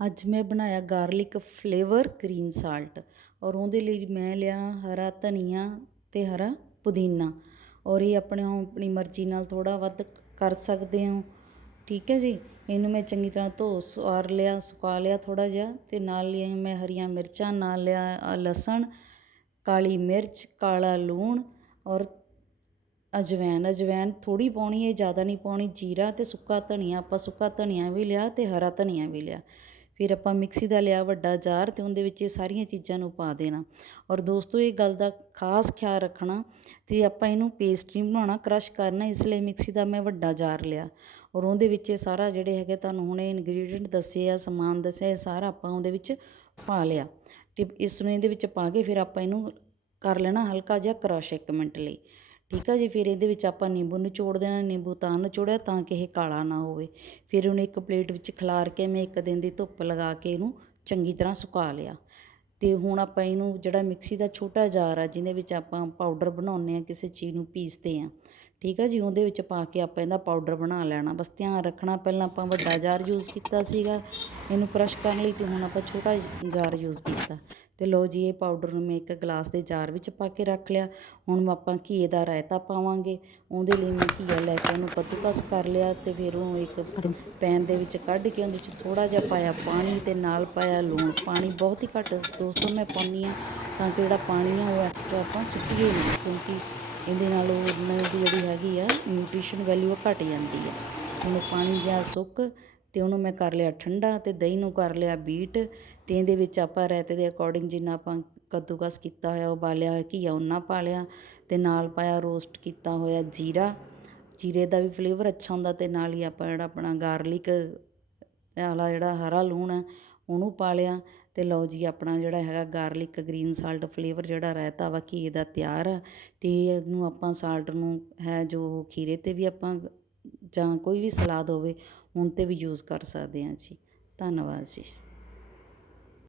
ਅੱਜ ਮੈਂ ਬਣਾਇਆ ਗਾਰਲਿਕ ਫਲੇਵਰ ਗ੍ਰੀਨ ਸਾਲਟ ਔਰ ਉਹਦੇ ਲਈ ਮੈਂ ਲਿਆ ਹਰਾ ਧਨੀਆ ਅਤੇ ਹਰਾ ਪੁਦੀਨਾ ਔਰ ਇਹ ਆਪਣੇ ਆਪਣੀ ਮਰਜ਼ੀ ਨਾਲ ਥੋੜ੍ਹਾ ਵੱਧ ਕਰ ਸਕਦੇ ਹੋ। ਠੀਕ ਹੈ ਜੀ? ਇਹਨੂੰ ਮੈਂ ਚੰਗੀ ਤਰ੍ਹਾਂ ਧੋ ਸਵਾਰ ਲਿਆ, ਸੁਕਾ ਲਿਆ ਥੋੜ੍ਹਾ ਜਿਹਾ ਅਤੇ ਨਾਲ ਲਿਆ ਮੈਂ ਹਰੀਆਂ ਮਿਰਚਾਂ, ਨਾਲ ਲਿਆ ਲਸਣ, ਕਾਲੀ ਮਿਰਚ, ਕਾਲਾ ਲੂਣ ਔਰ ਅਜਵੈਨ। ਅਜਵੈਨ ਥੋੜ੍ਹੀ ਪਾਉਣੀ ਹੈ, ਜ਼ਿਆਦਾ ਨਹੀਂ ਪਾਉਣੀ, ਜੀਰਾ ਅਤੇ ਸੁੱਕਾ ਧਨੀਆ, ਆਪਾਂ ਸੁੱਕਾ ਧਨੀਆ ਵੀ ਲਿਆ ਅਤੇ ਹਰਾ ਧਨੀਆ ਵੀ ਲਿਆ। ਫਿਰ ਆਪਾਂ ਮਿਕਸੀ ਦਾ ਲਿਆ ਵੱਡਾ ਜਾਰ ਅਤੇ ਉਹਦੇ ਵਿੱਚ ਇਹ ਸਾਰੀਆਂ ਚੀਜ਼ਾਂ ਨੂੰ ਪਾ ਦੇਣਾ। ਔਰ ਦੋਸਤੋ, ਇਹ ਗੱਲ ਦਾ ਖਾਸ ਖਿਆਲ ਰੱਖਣਾ ਅਤੇ ਆਪਾਂ ਇਹਨੂੰ ਪੇਸਟ ਨਹੀਂ ਬਣਾਉਣਾ ਕ੍ਰਸ਼ ਕਰਨਾ, ਇਸ ਲਈ ਮਿਕਸੀ ਦਾ ਮੈਂ ਵੱਡਾ ਜਾਰ ਲਿਆ। ਔਰ ਉਹਦੇ ਵਿੱਚ ਇਹ ਸਾਰਾ ਜਿਹੜੇ ਹੈਗੇ ਤੁਹਾਨੂੰ ਹੁਣੇ ਇਨਗਰੀਡੀਅੰਟ ਦੱਸੇ ਆ, ਸਮਾਨ ਦੱਸਿਆ, ਇਹ ਸਾਰਾ ਆਪਾਂ ਉਹਦੇ ਵਿੱਚ ਪਾ ਲਿਆ। ਅਤੇ ਇਸ ਨੂੰ ਇਹਦੇ ਵਿੱਚ ਪਾ ਕੇ ਫਿਰ ਆਪਾਂ ਇਹਨੂੰ ਕਰ ਲੈਣਾ ਹਲਕਾ ਜਿਹਾ ਕ੍ਰਸ਼ ਇੱਕ ਮਿੰਟ ਲਈ। ਠੀਕ ਆ ਜੀ, ਫਿਰ ਇਹਦੇ ਵਿੱਚ ਆਪਾਂ ਨਿੰਬੂ ਨਿਚੋੜ ਦੇਣਾ, ਨਿੰਬੂ ਤਾਂ ਨਿਚੋੜਿਆ ਤਾਂ ਕਿ ਇਹ ਕਾਲਾ ਨਾ ਹੋਵੇ। ਫਿਰ ਉਹਨੂੰ ਇੱਕ ਪਲੇਟ ਵਿੱਚ ਖਿਲਾਰ ਕੇ ਮੈਂ ਇੱਕ ਦਿਨ ਦੀ ਧੁੱਪ ਲਗਾ ਕੇ ਇਹਨੂੰ ਚੰਗੀ ਤਰ੍ਹਾਂ ਸੁਕਾ ਲਿਆ। ਅਤੇ ਹੁਣ ਆਪਾਂ ਇਹਨੂੰ ਜਿਹੜਾ ਮਿਕਸੀ ਦਾ ਛੋਟਾ ਜਾਰ ਆ, ਜਿਹਦੇ ਵਿੱਚ ਆਪਾਂ ਪਾਊਡਰ ਬਣਾਉਂਦੇ ਆ ਕਿਸੇ ਚੀਜ਼ ਨੂੰ ਪੀਸਦੇ ਆ ਠੀਕ ਆ ਜੀ, ਉਹਦੇ ਵਿੱਚ ਪਾ ਕੇ ਆਪਾਂ ਇਹਦਾ ਪਾਊਡਰ ਬਣਾ ਲੈਣਾ। ਬਸ ਧਿਆਨ ਰੱਖਣਾ, ਪਹਿਲਾਂ ਆਪਾਂ ਵੱਡਾ ਜਾਰ ਯੂਜ਼ ਕੀਤਾ ਸੀਗਾ, ਇਹਨੂੰ ਕ੍ਰਸ਼ ਕਰਨ ਲਈ ਅਤੇ ਹੁਣ ਆਪਾਂ ਛੋਟਾ ਜਾਰ ਯੂਜ਼ ਕੀਤਾ। ਅਤੇ ਲਓ ਜੀ ਇਹ ਪਾਊਡਰ ਨੂੰ ਮੈਂ ਇੱਕ ਗਲਾਸ ਦੇ ਜਾਰ ਵਿੱਚ ਪਾ ਕੇ ਰੱਖ ਲਿਆ। ਹੁਣ ਆਪਾਂ ਘੀਏ ਦਾ ਰਾਇਤਾ ਪਾਵਾਂਗੇ। ਉਹਦੇ ਲਈ ਮੈਂ ਘੀਆ ਲੈ ਕੇ ਉਹਨੂੰ ਕੱਦੂਕਸ ਕਰ ਲਿਆ ਅਤੇ ਫਿਰ ਉਹਨੂੰ ਇੱਕ ਪੈਨ ਦੇ ਵਿੱਚ ਕੱਢ ਕੇ ਉਹਦੇ 'ਚ ਥੋੜ੍ਹਾ ਜਿਹਾ ਪਾਇਆ ਪਾਣੀ ਅਤੇ ਨਾਲ ਪਾਇਆ ਲੂਣ। ਪਾਣੀ ਬਹੁਤ ਹੀ ਘੱਟ ਦੋਸਤੋ ਮੈਂ ਪਾਉਂਦੀ ਹਾਂ ਤਾਂ ਕਿ ਜਿਹੜਾ ਪਾਣੀ ਆ ਉਹ ਐਕਸਟਰਾ ਆਪਾਂ ਸੁੱਟੀਏ ਨਹੀਂ ਕਿਉਂਕਿ ਇਹਦੇ ਨਾਲ ਉਹਨਾਂ ਦੀ ਜਿਹੜੀ ਹੈਗੀ ਆ ਨਿਊਟ੍ਰੀਸ਼ਨ ਵੈਲਿਊ ਉਹ ਘਟ ਜਾਂਦੀ ਹੈ ਉਹਨੂੰ ਪਾਣੀ ਗਿਆ ਸੁੱਕ ਅਤੇ ਉਹਨੂੰ ਮੈਂ ਕਰ ਲਿਆ ਠੰਡਾ ਅਤੇ ਦਹੀਂ ਨੂੰ ਕਰ ਲਿਆ ਬੀਟ ਅਤੇ ਇਹਦੇ ਵਿੱਚ ਆਪਾਂ ਰਾਇਤੇ ਦੇ ਅਕੋਰਡਿੰਗ ਜਿੰਨਾ ਆਪਾਂ ਕੱਦੂਕਸ ਕੀਤਾ ਹੋਇਆ ਉਬਾਲਿਆ ਹੋਇਆ ਘੀਆ ਓਨਾ ਪਾ ਲਿਆ ਅਤੇ ਨਾਲ ਪਾਇਆ ਰੋਸਟ ਕੀਤਾ ਹੋਇਆ ਜੀਰਾ। ਜੀਰੇ ਦਾ ਵੀ ਫਲੇਵਰ ਅੱਛਾ ਹੁੰਦਾ ਅਤੇ ਨਾਲ ਹੀ ਆਪਾਂ ਜਿਹੜਾ ਆਪਣਾ ਗਾਰਲਿਕ ਵਾਲਾ ਜਿਹੜਾ ਹਰਾ ਲੂਣ ਆ, ਉਹਨੂੰ ਪਾ ਲਿਆ ਅਤੇ ਲਓ ਜੀ ਆਪਣਾ ਜਿਹੜਾ ਹੈਗਾ ਗਾਰਲਿਕ ਗ੍ਰੀਨ ਸਾਲਟ ਫਲੇਵਰ ਜਿਹੜਾ ਰਾਇਤਾ ਵਾ ਘੀਏ ਦਾ ਤਿਆਰ ਆ ਅਤੇ ਇਹਨੂੰ ਆਪਾਂ ਸਾਲਟ ਨੂੰ ਹੈ ਜੋ ਖੀਰੇ 'ਤੇ ਵੀ ਆਪਾਂ ਜਾਂ ਕੋਈ ਵੀ ਸਲਾਦ ਹੋਵੇ ਉਹਨ 'ਤੇ ਵੀ ਯੂਜ਼ ਕਰ ਸਕਦੇ ਹਾਂ ਜੀ। ਧੰਨਵਾਦ ਜੀ।